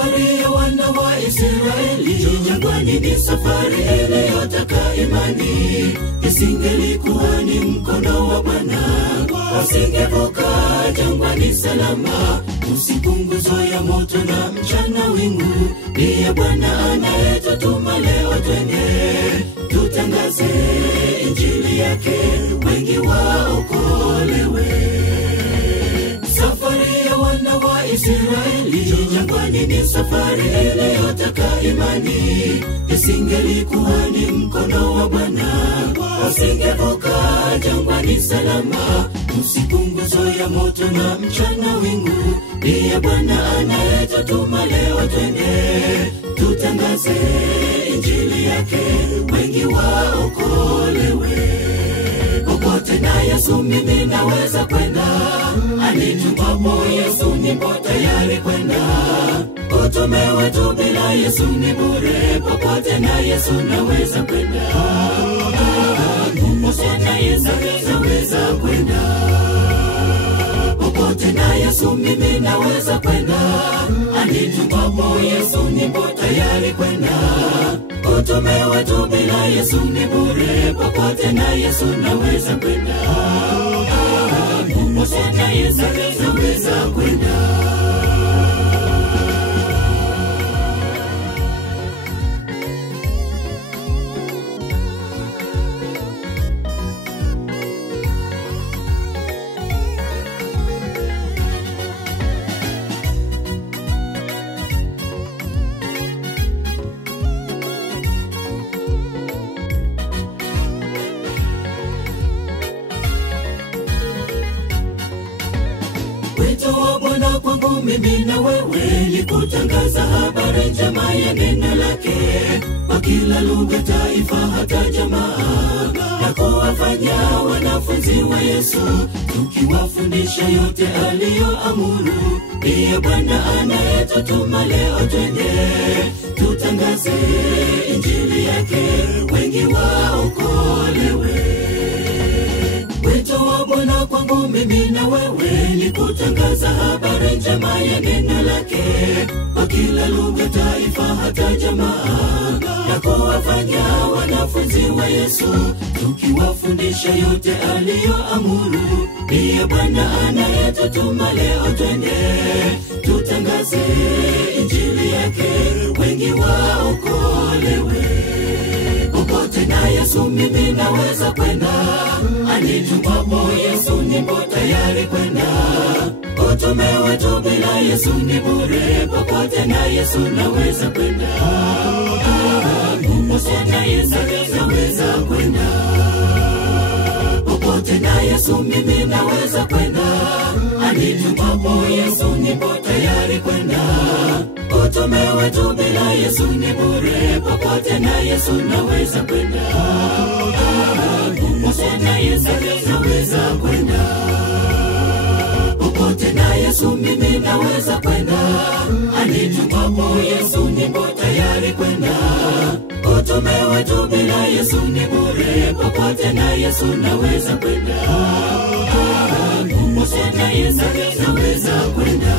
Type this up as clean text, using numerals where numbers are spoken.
Safari ya wana wa Israeli jangwani ni safari iliyotaka imani. Isingelikuwa ni mkono wa Bwana, wasingevuka jangwani salama. Usiku nguzo ya moto na mchana wingu, ndiye Bwana anayetutuma leo twende tutangaze injili yake, wengi waokolewe. Safari ya wana wa Israeli jangwani ni safari iliyotaka imani. Isingelikuwa ni mkono wa Bwana, wasingevuka jangwani salama. Usiku nguzo ya moto na mchana wingu, ndiye Bwana anayetutuma leo twende tutangaze injili yake, wengi waokolewe. Popote na Yesu mimi naweza kwenda, anitumapo Yesu nipo tayari kwenda. Utume wetu bila Yesu ni bure, popote na Yesu naweza kwenda. Popote na Yesu naweza kwenda, popote na Yesu mimi naweza kwenda. Anitumapo Yesu nipo tayari kwenda. Utume wetu bila Yesu ni bure, popote na Yesu naweza kwenda. Popote na Yesu naweza kwenda. Wito wa Bwana kwangu mimi na wewe ni kutangaza habari njema ya neno lake kwa kila lugha, taifa, hata jamaa, na kuwafanya wanafunzi wa Yesu, tukiwafundisha yote aliyoamuru. Ndiye Bwana anayetutuma leo twende tutangaze injili yake, wengi waokolewe. Wito wa Bwana kwangu mimi na wewe ni kutangaza habari njema ya neno lake kwa kila lugha, taifa, hata jamaa, na kuwafanya wanafunzi wa Yesu, tukiwafundisha yote aliyoamuru. Ndiye Bwana anayetutuma leo twende tutangaze injili yake, wengi waokolewe. Popote na Yesu mimi naweza kwenda, anitumapo Yesu nipo tayari kwenda. Utume wetu bila Yesu ni bure, popote na Yesu naweza kwenda. Popote na Yesu naweza kwenda, popote na Yesu mimi naweza kwenda. Anitumapo Yesu nipo tayari kwenda. Utume wetu bila Yesu ni bure, popote na Yesu naweza kwenda. Popote na Yesu naweza kwenda, popote na Yesu mimi naweza kwenda. Anitumapo Yesu nipo tayari kwenda. Utume wetu bila Yesu ni bure, popote na Yesu naweza kwenda. Popote na Yesu naweza kwenda.